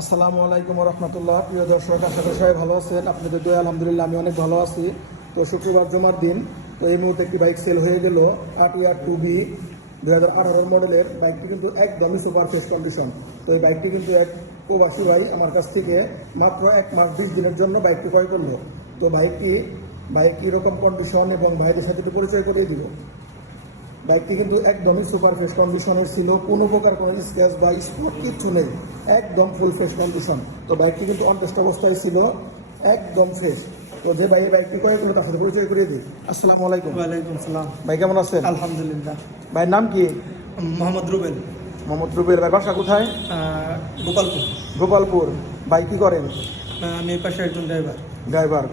আসসালামু আলাইকুম রহমতুল্লাহ। প্রিয় দর্শক, আশা করি সবাই ভালো আছেন। আপনাদের দোয়া আলহামদুলিল্লাহ আমি অনেক ভালো আছি। তো শুক্রবার জমার দিন, তো এই মুহূর্তে একটি বাইক সেল হয়ে গেল। আটিয়ার 2B 2018 মডেলের বাইকটি কিন্তু একদমই সুপার ফ্রেশ কন্ডিশন। তো এই বাইকটি কিন্তু এক প্রবাসী ভাই আমার কাছ থেকে মাত্র 1 মাস 20 দিনের জন্য বাইকটি ক্রয় করলো। তো বাইক কীরকম কন্ডিশন এবং ভাইদের সাথে একটু পরিচয় করিয়ে দিব। বাইকটি কিন্তু একদমই সুপার ফ্রেশ কন্ডিশনের ছিল, কোনো প্রকার কোনো স্ক্র্যাচ বা স্পট কিচ্ছু নেই, একদম ফুল ফ্রেশ কন্ডিশন। তো বাইকটি কিন্তু অনটেস্ট অবস্থায় ছিল, একদম ফ্রেশ। তো যে বাইকটি ক্রয় করলো তার সাথে পরিচয় করিয়ে দিই। আসসালামু আলাইকুম। ওয়ালাইকুম সালাম। ভাই কেমন আছেন? আলহামদুলিল্লাহ। ভাইয়ের নাম কি? মোহাম্মদ রুবেল। মোহাম্মদ রুবেল। ভাই বাসা কোথায়? গোপালপুর। গোপালপুর। ভাই কি করেন? আমি এই পাশে একজন ড্রাইভার।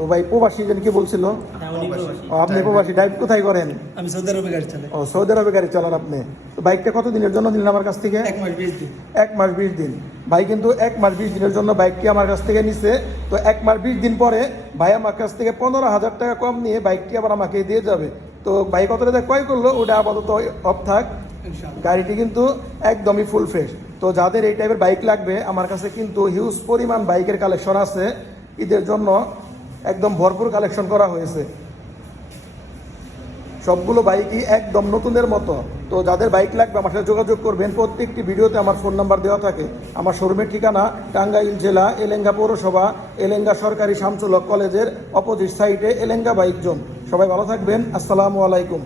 তো ভাই প্রবাসী যেন কি বলছিল? আপনি প্রবাসী, ড্রাইভ কোথায় করেন? আমি সৌদি আরবে গাড়ি চালাই। সৌদি আরবে গাড়ি চালান আপনি। তো বাইকটা কত দিনের জন্য নিলেন আমার কাছ থেকে? 1 মাস 20 দিন। 1 মাস 20 দিন। ভাই কিন্তু 1 মাস 20 দিনের জন্য বাইকটি আমার কাছ থেকে নিছে। তো 1 মাস 20 দিন পরে ভাই আমার কাছ থেকে 15,000 টাকা কম নিয়ে বাইকটি আবার আমাকে দিয়ে যাবে। তো ভাই কত টাকা ক্রয় করলো ওটা আপাতত অফ থাক। গাড়িটি কিন্তু একদমই ফুল ফ্রেশ। তো যাদের এই টাইপের বাইক লাগবে, আমার কাছে কিন্তু হিউজ পরিমাণ বাইকের কালেকশন আছে। ঈদের জন্য একদম ভরপুর কালেকশন করা হয়েছে, সবগুলো বাইকই একদম নতুনের মতো। তো যাদের বাইক লাগবে আমার সাথে যোগাযোগ করবেন। প্রত্যেকটি ভিডিওতে আমার ফোন নাম্বার দেওয়া থাকে। আমার শোরুমের ঠিকানা টাঙ্গাইল জেলা এলেঙ্গা পৌরসভা, এলেঙ্গা সরকারি শামসুল হক কলেজের অপোজিট সাইডে এলেঙ্গা বাইক জোন। সবাই ভালো থাকবেন। আসসালামু আলাইকুম।